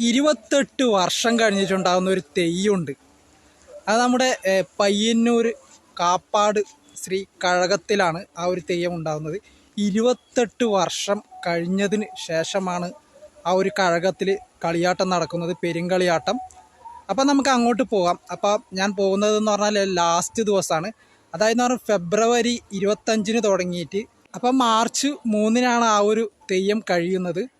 ഇരുപത്തെട്ട് വർഷം കഴിഞ്ഞിട്ടുണ്ടാകുന്ന ഒരു തെയ്യമുണ്ട് അത് നമ്മുടെ പയ്യന്നൂർ കാപ്പാട് ശ്രീ കഴകത്തിലാണ് ആ ഒരു തെയ്യം ഉണ്ടാകുന്നത് ഇരുപത്തെട്ട് വർഷം കഴിഞ്ഞതിന് ശേഷമാണ് ആ ഒരു കഴകത്തിൽ കളിയാട്ടം നടക്കുന്നത് പെരുങ്കളിയാട്ടം അപ്പം നമുക്ക് അങ്ങോട്ട് പോകാം. അപ്പോൾ ഞാൻ പോകുന്നതെന്ന് പറഞ്ഞാൽ ലാസ്റ്റ് ദിവസമാണ്. അതായത് പറഞ്ഞാൽ ഫെബ്രുവരി ഇരുപത്തഞ്ചിന് തുടങ്ങിയിട്ട്. അപ്പം മാർച്ച് മൂന്നിനാണ് ആ ഒരു തെയ്യം കഴിയുന്നത്.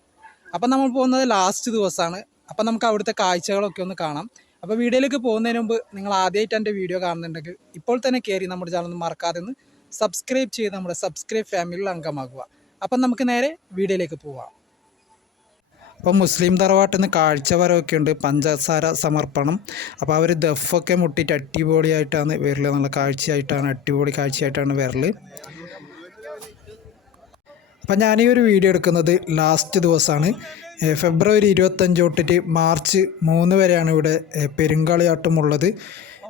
അപ്പം നമ്മൾ പോകുന്നത് ലാസ്റ്റ് ദിവസമാണ്. അപ്പം നമുക്ക് അവിടുത്തെ കാഴ്ചകളൊക്കെ ഒന്ന് കാണാം. അപ്പോൾ വീഡിയോയിലേക്ക് പോകുന്നതിന് മുമ്പ് നിങ്ങൾ ആദ്യമായിട്ട് എന്റെ വീഡിയോ കാണുന്നുണ്ടെങ്കിൽ ഇപ്പോൾ തന്നെ കയറി നമ്മുടെ ചാനൽ മറക്കാതെ ഒന്ന് സബ്സ്ക്രൈബ് ചെയ്ത് നമ്മുടെ സബ്സ്ക്രൈബ് ഫാമിലിയിൽ അംഗമാകുക. അപ്പം നമുക്ക് നേരെ വീഡിയോയിലേക്ക് പോവാം. അപ്പോൾ മുസ്ലിം തറവാട്ടിൽ നിന്ന് ഉണ്ട്. പഞ്ചസാര സമർപ്പണം. അപ്പോൾ അവർ ദഫൊക്കെ മുട്ടിയിട്ട് അടിപൊളിയായിട്ടാണ് വരൽ നല്ല കാഴ്ചയായിട്ടാണ് അടിപൊളി കാഴ്ചയായിട്ടാണ് വരൽ. അപ്പം ഞാൻ ഈ ഒരു വീഡിയോ എടുക്കുന്നത് ലാസ്റ്റ് ദിവസമാണ് ഫെബ്രുവരി ഇരുപത്തഞ്ച് തൊട്ടിട്ട് മാർച്ച് മൂന്ന് വരെയാണ് ഇവിടെ പെരുങ്കളിയാട്ടം പെരുങ്കളിയാട്ടമുള്ളത്.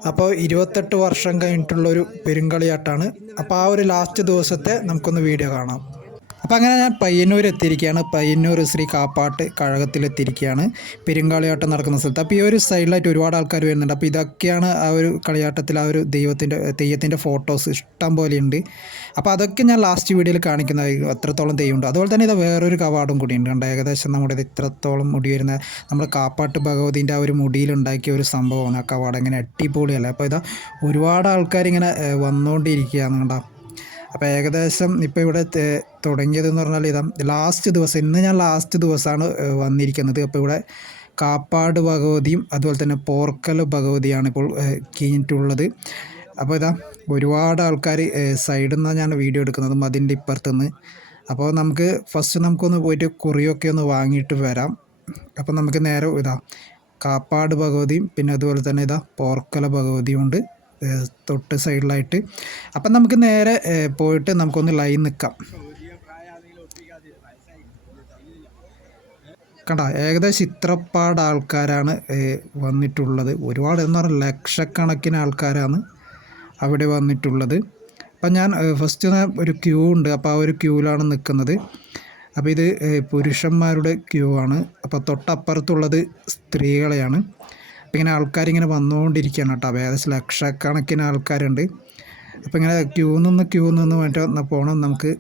അപ്പോൾ ഇരുപത്തെട്ട് വർഷം കഴിഞ്ഞിട്ടുള്ളൊരു പെരുങ്കളിയാട്ടാണ്. അപ്പോൾ ആ ഒരു ലാസ്റ്റ് ദിവസത്തെ നമുക്കൊന്ന് വീഡിയോ കാണാം. അപ്പോൾ അങ്ങനെ ഞാൻ പയ്യന്നൂർ എത്തിയിരിക്കുകയാണ് പയ്യന്നൂർ ശ്രീ കാപ്പാട്ട് കഴകത്തിൽ എത്തിയിരിക്കുകയാണ് പെരുങ്കാളിയാട്ടം നടക്കുന്ന സ്ഥലത്ത്. അപ്പോൾ ഈ ഒരു സൈഡിലായിട്ട് ഒരുപാട് ആൾക്കാർ വരുന്നുണ്ട്. അപ്പോൾ ഇതൊക്കെയാണ് ആ ഒരു കളിയാട്ടത്തിൽ ആ ഒരു ദൈവത്തിന്റെ തെയ്യത്തിന്റെ ഫോട്ടോസ് ഇഷ്ടം പോലെയുണ്ട് അപ്പോൾ അതൊക്കെ ഞാൻ ലാസ്റ്റ് വീഡിയോയിൽ കാണിക്കുന്നത് അത്രത്തോളം തെയ്യമുണ്ട് അതുപോലെ തന്നെ ഇത് വേറൊരു കവാടും കൂടിയുണ്ട് കണ്ടോ? ഏകദേശം നമ്മുടെ ഇത് ഇത്രത്തോളം മുടി വരുന്ന നമ്മുടെ കാപ്പാട്ട് ഭഗവതിന്റെ ആ ഒരു മുടിയിലുണ്ടാക്കിയ ഒരു സംഭവമാണ്. ആ കവാടം ഇങ്ങനെ അടിപൊളിയല്ലേ? അപ്പോൾ ഇതാ ഒരുപാട് ആൾക്കാരിങ്ങനെ വന്നുകൊണ്ടിരിക്കുകയാണ് കണ്ടോ? അപ്പോൾ ഏകദേശം ഇപ്പോൾ ഇവിടെ തുടങ്ങിയതെന്ന് പറഞ്ഞാൽ ഇതാ ലാസ്റ്റ് ദിവസം ഇന്ന് ഞാൻ ലാസ്റ്റ് ദിവസമാണ് വന്നിരിക്കുന്നത്. അപ്പോൾ ഇവിടെ കാപ്പാട് ഭഗവതിയും അതുപോലെ തന്നെ പോർക്കൽ ഭഗവതിയാണ് ഇപ്പോൾ കഴിഞ്ഞിട്ടുള്ളത് അപ്പോൾ ഇതാ ഒരുപാട് ആൾക്കാർ സൈഡിൽ നിന്നാണ് ഞാൻ വീഡിയോ എടുക്കുന്നതും അതിന്റെ ഇപ്പുറത്തുനിന്ന്. അപ്പോൾ നമുക്ക് ഫസ്റ്റ് നമുക്കൊന്ന് പോയിട്ട് കുറിയൊക്കെ ഒന്ന് വാങ്ങിയിട്ട് വരാം. അപ്പോൾ നമുക്ക് നേരെ ഇതാ കാപ്പാട് ഭഗവതിയും പിന്നെ അതുപോലെ തന്നെ ഇതാ പോർക്കല ഭഗവതിയും ഉണ്ട്. തൊട്ട് സൈഡിലായിട്ട്. അപ്പം നമുക്ക് നേരെ പോയിട്ട് നമുക്കൊന്ന് ലൈൻ നിൽക്കാം കണ്ട ഏകദേശം ഇത്രപ്പാട് ആൾക്കാരാണ് വന്നിട്ടുള്ളത്. ഒരുപാട് എന്ന് പറഞ്ഞാൽ ലക്ഷക്കണക്കിന് ആൾക്കാരാണ് അവിടെ വന്നിട്ടുള്ളത്. അപ്പം ഞാൻ ഫസ്റ്റ് ഒരു ക്യൂ ഉണ്ട്. അപ്പോൾ ആ ഒരു ക്യൂവിലാണ് നിൽക്കുന്നത്. അപ്പോൾ ഇത് പുരുഷന്മാരുടെ ക്യൂ ആണ്. അപ്പോൾ തൊട്ടപ്പുറത്തുള്ളത് സ്ത്രീകളെയാണ്. അപ്പോൾ ഇങ്ങനെ ആൾക്കാരിങ്ങനെ വന്നുകൊണ്ടിരിക്കുകയാണ് കേട്ടോ. ഏകദേശം ലക്ഷക്കണക്കിന് ആൾക്കാരുണ്ട്. അപ്പോൾ ഇങ്ങനെ ക്യൂ നിന്ന് ക്യൂ നിന്ന് വേണ്ട പോകണം നമുക്ക്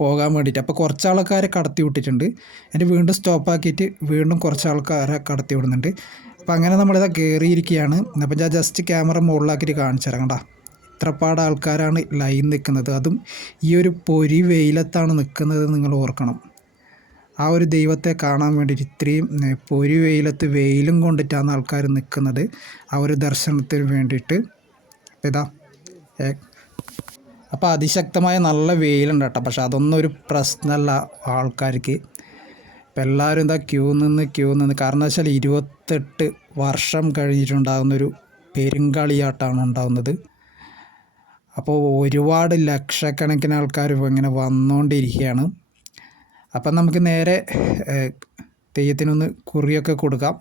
പോകാൻ വേണ്ടിയിട്ട്. അപ്പോൾ കുറച്ച് ആൾക്കാരെ കടത്തി വിട്ടിട്ടുണ്ട്. എന്നിട്ട് വീണ്ടും സ്റ്റോപ്പാക്കിയിട്ട് വീണ്ടും കുറച്ച് ആൾക്കാരെ കടത്തി വിടുന്നുണ്ട്. അപ്പോൾ അങ്ങനെ നമ്മളിതാ കയറിയിരിക്കുകയാണ് അപ്പം ഞാൻ ജസ്റ്റ് ക്യാമറ മുകളിലാക്കിയിട്ട് കാണിച്ചു തരാം കണ്ടാ ഇത്രപ്പാട് ആൾക്കാരാണ് ലൈൻ നിൽക്കുന്നത്. അതും ഈ ഒരു പൊരി വെയിലത്താണ് നിൽക്കുന്നത് നിങ്ങൾ ഓർക്കണം. ആ ഒരു ദൈവത്തെ കാണാൻ വേണ്ടിയിട്ട് ഇത്രയും പൊരി വെയിലത്ത് വെയിലും കൊണ്ടിട്ടാണ് ആൾക്കാർ നിൽക്കുന്നത് ആ ഒരു ദർശനത്തിന് വേണ്ടിയിട്ട്. ഇതാ. അപ്പോൾ അതിശക്തമായ നല്ല വെയിലുണ്ട് കേട്ടോ. പക്ഷെ അതൊന്നും ഒരു പ്രശ്നമല്ല ആൾക്കാർക്ക്. ഇപ്പം എല്ലാവരും എന്താ ക്യൂ നിന്ന് ക്യൂ നിന്ന്. കാരണം വെച്ചാൽ ഇരുപത്തെട്ട് വർഷം കഴിഞ്ഞിട്ടുണ്ടാകുന്നൊരു പെരുങ്കളിയാട്ടമാണ് ഉണ്ടാകുന്നത്. അപ്പോൾ ഒരുപാട് ലക്ഷക്കണക്കിന് ആൾക്കാർ ഇങ്ങനെ വന്നുകൊണ്ടിരിക്കുകയാണ് അപ്പം നമുക്ക് നേരെ തെയ്യത്തിനൊന്ന് കുറിയൊക്കെ കൊടുക്കാം.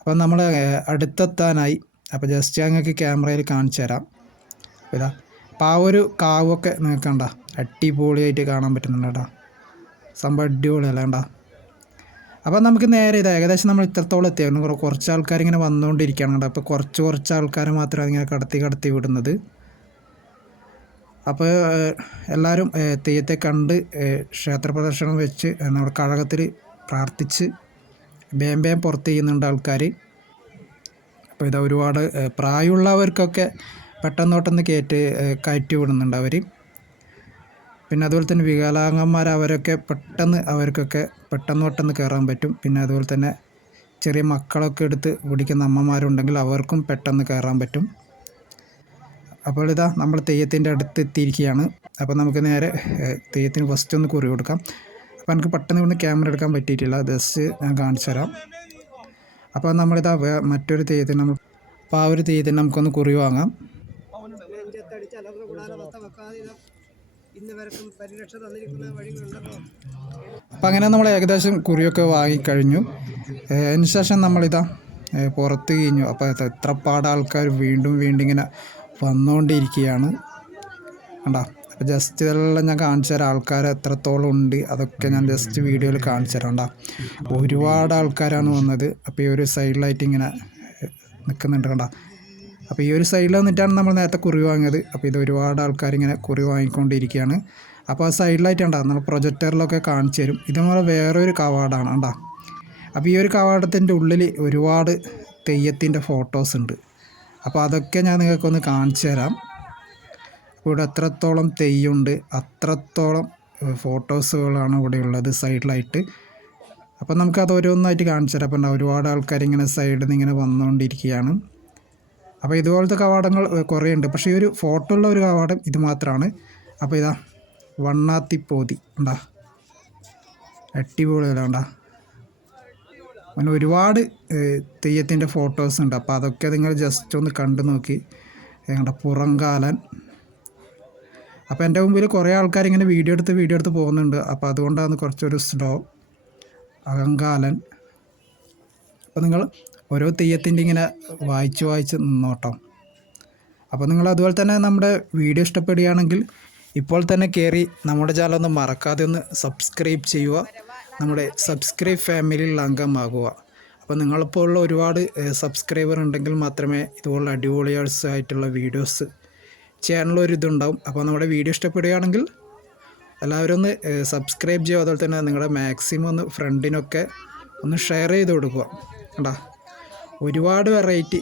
അപ്പം നമ്മൾ അടുത്തെത്താനായി അപ്പോൾ ജസ്റ്റ് ഞങ്ങൾക്ക് ക്യാമറയിൽ കാണിച്ചു തരാം. ഇതാ അപ്പം ആ ഒരു കാവൊക്കെ നിങ്ങൾക്ക് കണ്ട അടിപൊളിയായിട്ട് കാണാൻ പറ്റുന്നുണ്ട് കേട്ടോ. സംഭവം അടിപൊളിയല്ല കണ്ട. അപ്പം നമുക്ക് നേരെ ഇത് ഏകദേശം നമ്മൾ ഇത്രത്തോളം എത്തിയായിരുന്നു. കുറ- കുറച്ച് ആൾക്കാർ ഇങ്ങനെ വന്നുകൊണ്ടിരിക്കുകയാണ് കേട്ടോ അപ്പോൾ കുറച്ച് കുറച്ച് ആൾക്കാർ മാത്രമാണ് ഇങ്ങനെ കടത്തി കടത്തി വിടുന്നത്. അപ്പോൾ എല്ലാവരും തെയ്യത്തെ കണ്ട് ക്ഷേത്രപ്രദർശനം ക്ഷേത്ര പ്രദർശനം വെച്ച് നമ്മുടെ കഴകത്തിൽ പ്രാർത്ഥിച്ച് വേം പുറത്ത് ചെയ്യുന്നുണ്ട് ആൾക്കാർ അപ്പോൾ ഇതാ ഒരുപാട് പ്രായമുള്ളവർക്കൊക്കെ പെട്ടെന്ന് പെട്ടെന്ന് കയറ്റി കയറ്റി വിടുന്നുണ്ട് അവർ പിന്നെ അതുപോലെ തന്നെ വികലാംഗന്മാർ അവരൊക്കെ പെട്ടെന്ന് അവർക്കൊക്കെ പെട്ടെന്ന് പെട്ടെന്ന് കയറാൻ പറ്റും. പിന്നെ അതുപോലെ തന്നെ ചെറിയ മക്കളൊക്കെ എടുത്ത് പിടിക്കുന്ന അമ്മമാരുണ്ടെങ്കിൽ അവർക്കും പെട്ടെന്ന് കയറാൻ പറ്റും. അപ്പോൾ ഇതാ നമ്മൾ തെയ്യത്തിന്റെ അടുത്ത് എത്തിയിരിക്കുകയാണ്. അപ്പോൾ നമുക്ക് നേരെ തെയ്യത്തിന് ഫസ്റ്റ് ഒന്ന് കുറി കൊടുക്കാം. അപ്പോൾ എനിക്ക് പെട്ടെന്ന് ഇവിടുന്ന് ക്യാമറ എടുക്കാൻ പറ്റിയിട്ടില്ല. ജസ്റ്റ് ഞാൻ കാണിച്ചു തരാം. അപ്പോൾ നമ്മളിതാ മറ്റൊരു തെയ്യത്തിന് നമ്മൾ അപ്പോൾ ആ ഒരു തെയ്യത്തിന് നമുക്കൊന്ന് കുറി വാങ്ങാം. അപ്പം അങ്ങനെ നമ്മൾ ഏകദേശം കുറിയൊക്കെ വാങ്ങിക്കഴിഞ്ഞു. അതിനുശേഷം അതിന് ശേഷം നമ്മളിതാ പുറത്ത് കഴിഞ്ഞു. അപ്പോൾ എത്ര പാട് ആൾക്കാർ വീണ്ടും വീണ്ടും ഇങ്ങനെ വന്നുകൊണ്ടിരിക്കുകയാണ് കണ്ടാ? അപ്പോൾ ജസ്റ്റ് ഇതെല്ലാം ഞാൻ കാണിച്ചു തരാം. ആൾക്കാർ എത്രത്തോളം ഉണ്ട് അതൊക്കെ ഞാൻ ജസ്റ്റ് വീഡിയോയിൽ കാണിച്ചു തരാം. കേട്ടോ ഒരുപാട് ആൾക്കാരാണ് വന്നത്. അപ്പോൾ ഈ ഒരു സൈഡിലായിട്ട് ഇങ്ങനെ നിൽക്കുന്നുണ്ട് കണ്ടോ? അപ്പോൾ ഈ ഒരു സൈഡിൽ വന്നിട്ടാണ് നമ്മൾ നേരത്തെ കുറി വാങ്ങിയത്. അപ്പോൾ ഇത് ഒരുപാട് ആൾക്കാർ ഇങ്ങനെ കുറി വാങ്ങിക്കൊണ്ടിരിക്കുകയാണ്. അപ്പോൾ ആ സൈഡിലായിട്ടുണ്ടോ നമ്മൾ പ്രൊജക്ടറിലൊക്കെ കാണിച്ചു തരും. ഇത് വേറൊരു കവാടാണ് കണ്ടോ? അപ്പോൾ ഈ ഒരു കവാടത്തിന്റെ ഉള്ളിൽ ഒരുപാട് തെയ്യത്തിന്റെ ഫോട്ടോസ് ഉണ്ട്. അപ്പോൾ അതൊക്കെ ഞാൻ നിങ്ങൾക്കൊന്ന് കാണിച്ചു തരാം. ഇവിടെ എത്രത്തോളം തെയ്യുണ്ട് അത്രത്തോളം ഫോട്ടോസുകളാണ് ഇവിടെ ഉള്ളത് സൈഡിലായിട്ട്. അപ്പം നമുക്കത് ഓരോന്നായിട്ട് കാണിച്ചു തരാം. അപ്പം ഒരുപാട് ആൾക്കാർ ഇങ്ങനെ സൈഡിൽ നിന്ന് ഇങ്ങനെ വന്നുകൊണ്ടിരിക്കുകയാണ്. അപ്പോൾ ഇതുപോലത്തെ കവാടങ്ങൾ കുറേ ഉണ്ട്. പക്ഷേ ഈ ഒരു ഫോട്ടോ ഉള്ള ഒരു കവാടം ഇത് മാത്രമാണ് അപ്പോൾ ഇതാ വണ്ണാത്തിപ്പോതി. ഉണ്ടാ അടിപൊളിയല്ല ഉണ്ടാ അങ്ങനെ ഒരുപാട് തെയ്യത്തിന്റെ ഫോട്ടോസ് ഉണ്ട്. അപ്പോൾ അതൊക്കെ നിങ്ങൾ ജസ്റ്റ് ഒന്ന് കണ്ടു നോക്കി. ഞങ്ങളുടെ പുറംകാലൻ അപ്പോൾ എന്റെ മുമ്പിൽ കുറേ ആൾക്കാർ ഇങ്ങനെ വീഡിയോ എടുത്ത് വീഡിയോ എടുത്ത് പോകുന്നുണ്ട്. അപ്പോൾ അതുകൊണ്ടാണ് കുറച്ചൊരു സ്ലോ അകങ്കാലൻ അപ്പോൾ നിങ്ങൾ ഓരോ തെയ്യത്തിന്റെ ഇങ്ങനെ വായിച്ച് വായിച്ച് നിന്നോട്ടോ. അപ്പോൾ നിങ്ങൾ അതുപോലെ തന്നെ നമ്മുടെ വീഡിയോ ഇഷ്ടപ്പെടുകയാണെങ്കിൽ ഇപ്പോൾ തന്നെ കയറി നമ്മുടെ ചാനൽ ഒന്ന് മറക്കാതെ ഒന്ന് സബ്സ്ക്രൈബ് ചെയ്യുക. നമ്മുടെ സബ്സ്ക്രൈബ് ഫാമിലിയിൽ അംഗമാകുക. അപ്പോൾ നിങ്ങളെപ്പോലുള്ള ഒരുപാട് സബ്സ്ക്രൈബർ ഉണ്ടെങ്കിൽ മാത്രമേ ഇതുപോലുള്ള അടിപൊളിയാഴ്സ് ആയിട്ടുള്ള വീഡിയോസ് ചാനലൊരിതുണ്ടാവും അപ്പോൾ നമ്മുടെ വീഡിയോ ഇഷ്ടപ്പെടുകയാണെങ്കിൽ എല്ലാവരും ഒന്ന് സബ്സ്ക്രൈബ് ചെയ്യുക. അതുപോലെ തന്നെ നിങ്ങളുടെ മാക്സിമം ഒന്ന് ഫ്രണ്ടിനൊക്കെ ഒന്ന് ഷെയർ ചെയ്ത് കൊടുക്കുക. കണ്ടാ? ഒരുപാട് വെറൈറ്റി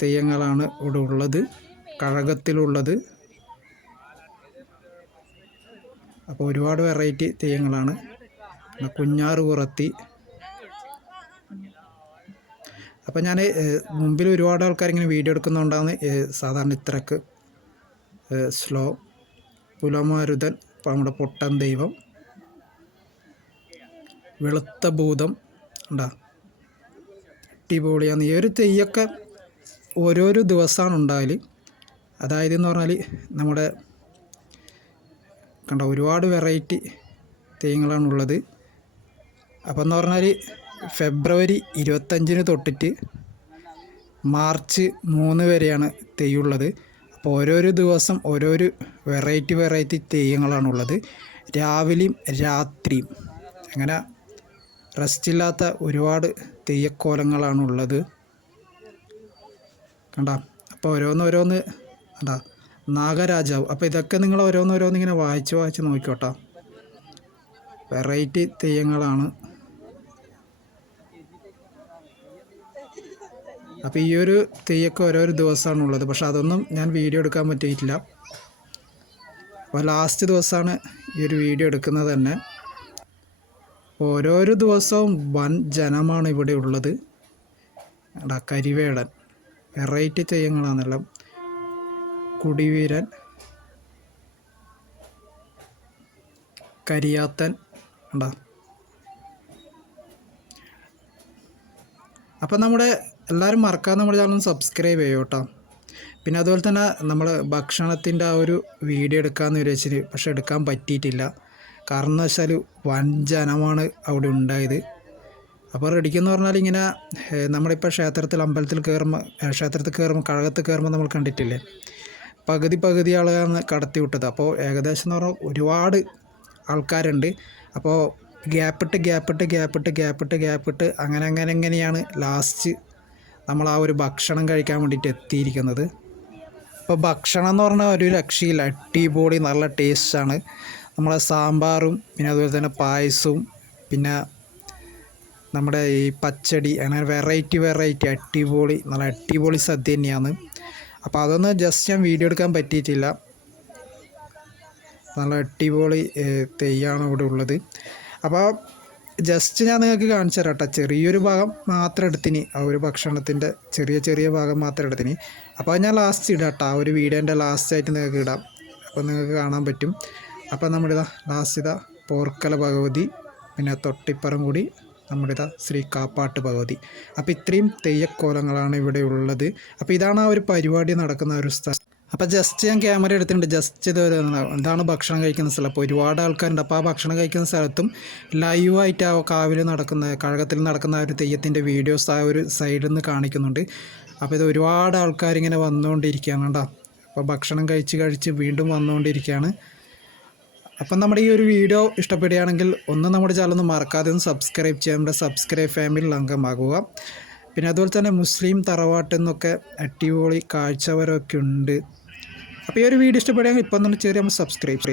തെയ്യങ്ങളാണ് ഇവിടെ ഉള്ളത്. കഴകത്തിലുള്ളത്. അപ്പോൾ ഒരുപാട് വെറൈറ്റി തെയ്യങ്ങളാണ്. കുഞ്ഞാറ് കുറത്തി അപ്പോൾ ഞാൻ മുമ്പിൽ ഒരുപാട് ആൾക്കാർ ഇങ്ങനെ വീഡിയോ എടുക്കുന്നതുകൊണ്ടാണ് സാധാരണ ഇത്രക്ക് സ്ലോ പുലമാരുതൻ ഇപ്പോൾ നമ്മുടെ പൊട്ടൻ ദൈവം വെളുത്ത ഭൂതം ഉണ്ടാ? അടിപൊളിയാണ്. ഈ ഒരു തെയ്യൊക്കെ ഓരോരോ ദിവസമാണ് ഉണ്ടാകൽ അതായത് എന്ന് പറഞ്ഞാൽ നമ്മുടെ കണ്ട ഒരുപാട് വെറൈറ്റി തെയ്യങ്ങളാണുള്ളത് അപ്പം എന്ന് പറഞ്ഞാൽ ഫെബ്രുവരി ഇരുപത്തഞ്ചിന് തൊട്ടിട്ട് മാർച്ച് മൂന്ന് വരെയാണ് തെയ്യുള്ളത്. അപ്പോൾ ഓരോരോ ദിവസം ഓരോരോ വെറൈറ്റി വെറൈറ്റി തെയ്യങ്ങളാണുള്ളത് രാവിലെയും രാത്രിയും. അങ്ങനെ റെസ്റ്റ് ഇല്ലാത്ത ഒരുപാട് തെയ്യക്കോലങ്ങളാണുള്ളത്. കണ്ട അപ്പോൾ ഓരോന്ന് ഓരോന്ന് കണ്ടാ നാഗരാജാവ്. അപ്പോൾ ഇതൊക്കെ നിങ്ങൾ ഓരോന്ന് ഓരോന്ന് ഇങ്ങനെ വായിച്ച് വായിച്ച് നോക്കിക്കോട്ടോ. വെറൈറ്റി തെയ്യങ്ങളാണ്. അപ്പോൾ ഈ ഒരു തെയ്യൊക്കെ ഓരോരോ ദിവസമാണ് ഉള്ളത്. പക്ഷെ അതൊന്നും ഞാൻ വീഡിയോ എടുക്കാൻ പറ്റിയിട്ടില്ല. അപ്പോൾ ലാസ്റ്റ് ദിവസമാണ് ഈ ഒരു വീഡിയോ എടുക്കുന്നത് തന്നെ. ഓരോരോ ദിവസവും വൻ ജനമാണ് ഇവിടെ ഉള്ളത്. കരിവേടൻ. വെറൈറ്റി തെയ്യങ്ങളാണെല്ലാം. കുടിവീരൻ കരിയാത്തൻ ഉണ്ടാ? അപ്പം നമ്മുടെ എല്ലാവരും മറക്കാതെ നമ്മുടെ ചാനൽ സബ്സ്ക്രൈബ് ചെയ്യും കേട്ടോ. പിന്നെ അതുപോലെ തന്നെ നമ്മൾ ഭക്ഷണത്തിന്റെ ആ ഒരു വീഡിയോ എടുക്കാമെന്ന് വിചാരിച്ചിട്ട് പക്ഷെ എടുക്കാൻ പറ്റിയിട്ടില്ല. കാരണം എന്ന് വെച്ചാൽ വൻ ജനമാണ് അവിടെ ഉണ്ടായത്. അപ്പോൾ റെഡിക്കെന്ന് പറഞ്ഞാൽ ഇങ്ങനെ നമ്മളിപ്പോൾ ക്ഷേത്രത്തിൽ അമ്പലത്തിൽ കയറുമ്പോൾ ക്ഷേത്രത്തിൽ കയറുമ്പോൾ കഴകത്ത് കയറുമ്പോൾ നമ്മൾ കണ്ടിട്ടില്ലേ? പകുതി പകുതി ആളുകളാണ് കടത്തി വിട്ടത്. അപ്പോൾ ഏകദേശം എന്ന് പറഞ്ഞാൽ ഒരുപാട് ആൾക്കാരുണ്ട്. അപ്പോൾ ഗ്യാപ്പിട്ട് ഗ്യാപ്പിട്ട് ഗ്യാപ്പിട്ട് ഗ്യാപ്പിട്ട് ഗ്യാപ്പിട്ട് അങ്ങനെ അങ്ങനെ എങ്ങനെയാണ് ലാസ്റ്റ് നമ്മൾ ആ ഒരു ഭക്ഷണം കഴിക്കാൻ വേണ്ടിയിട്ട് എത്തിയിരിക്കുന്നത്. അപ്പോൾ ഭക്ഷണം എന്ന് പറഞ്ഞാൽ ഒരു രക്ഷയില്ല. അടിപൊളി നല്ല ടേസ്റ്റാണ് നമ്മളെ സാമ്പാറും പിന്നെ അതുപോലെ തന്നെ പായസവും പിന്നെ നമ്മുടെ ഈ പച്ചടി അങ്ങനെ വെറൈറ്റി വെറൈറ്റി അടിപൊളി നല്ല അടിപൊളി സദ്യ തന്നെയാണ്. അപ്പോൾ അതൊന്ന് ജസ്റ്റ് ഞാൻ വീഡിയോ എടുക്കാൻ പറ്റിയിട്ടില്ല. നല്ല അടിപൊളി തെയ്യാണ് ഇവിടെ ഉള്ളത്. അപ്പോൾ ജസ്റ്റ് ഞാൻ നിങ്ങൾക്ക് കാണിച്ചു തരാം കേട്ടോ. ചെറിയൊരു ഭാഗം മാത്രം എടുത്തിന്. ആ ഒരു ഭക്ഷണത്തിന്റെ ചെറിയ ചെറിയ ഭാഗം മാത്രം എടുത്തിന്. അപ്പോൾ ഞാൻ ലാസ്റ്റ് ഇടാം കേട്ടോ. ആ ഒരു വീഡിയോന്റെ ലാസ്റ്റ് ആയിട്ട് നിങ്ങൾക്ക് ഇടാം. അപ്പോൾ നിങ്ങൾക്ക് കാണാൻ പറ്റും. അപ്പോൾ നമ്മുടെ ഇതാ ലാസ്റ്റ് ഇതാ പോർക്കല ഭഗവതി പിന്നെ തൊട്ടിപ്പുറം കൂടി നമ്മുടെ ഇതാ ശ്രീ കാപ്പാട്ട് ഭഗവതി. അപ്പോൾ ഇത്രയും തെയ്യക്കോലങ്ങളാണ് ഇവിടെ ഉള്ളത്. അപ്പോൾ ഇതാണ് ആ ഒരു പരിപാടി നടക്കുന്ന ഒരു സ്ഥലം അപ്പോൾ ജസ്റ്റ് ഞാൻ ക്യാമറ എടുത്തിട്ടുണ്ട്. ജസ്റ്റ് ഇത് എന്താണ് ഭക്ഷണം കഴിക്കുന്ന സ്ഥലം? അപ്പോൾ ഒരുപാട് ആൾക്കാരുണ്ട്. അപ്പോൾ ആ ഭക്ഷണം കഴിക്കുന്ന സ്ഥലത്തും ലൈവായിട്ട് ആ കാവിൽ നടക്കുന്ന കഴകത്തിൽ നടക്കുന്ന ആ ഒരു തെയ്യത്തിന്റെ വീഡിയോസ് ആ ഒരു സൈഡിൽ നിന്ന് കാണിക്കുന്നുണ്ട്. അപ്പോൾ ഇത് ഒരുപാട് ആൾക്കാരിങ്ങനെ വന്നുകൊണ്ടിരിക്കുകയാണ് കേട്ടോ അപ്പോൾ ഭക്ഷണം കഴിച്ച് കഴിച്ച് വീണ്ടും വന്നുകൊണ്ടിരിക്കുകയാണ്. അപ്പം നമ്മുടെ ഈ ഒരു വീഡിയോ ഇഷ്ടപ്പെടുകയാണെങ്കിൽ ഒന്ന് നമ്മുടെ ചാനൽ ഒന്ന് മറക്കാതെ ഒന്ന് സബ്സ്ക്രൈബ് ചെയ്യാം. നമ്മുടെ സബ്സ്ക്രൈബ് ഫാമിലിയിൽ അംഗമാകുക. പിന്നെ അതുപോലെ തന്നെ മുസ്ലിം തറവാട്ട് എന്നൊക്കെ അടിപൊളി കാഴ്ചവരമൊക്കെ ഉണ്ട്. അപ്പോൾ ഈ ഒരു വീഡിയോ ഇഷ്ടപ്പെടുകയാണെങ്കിൽ ഇപ്പം തന്നെ ചെറിയ സബ്സ്ക്രൈബ് ചെയ്യും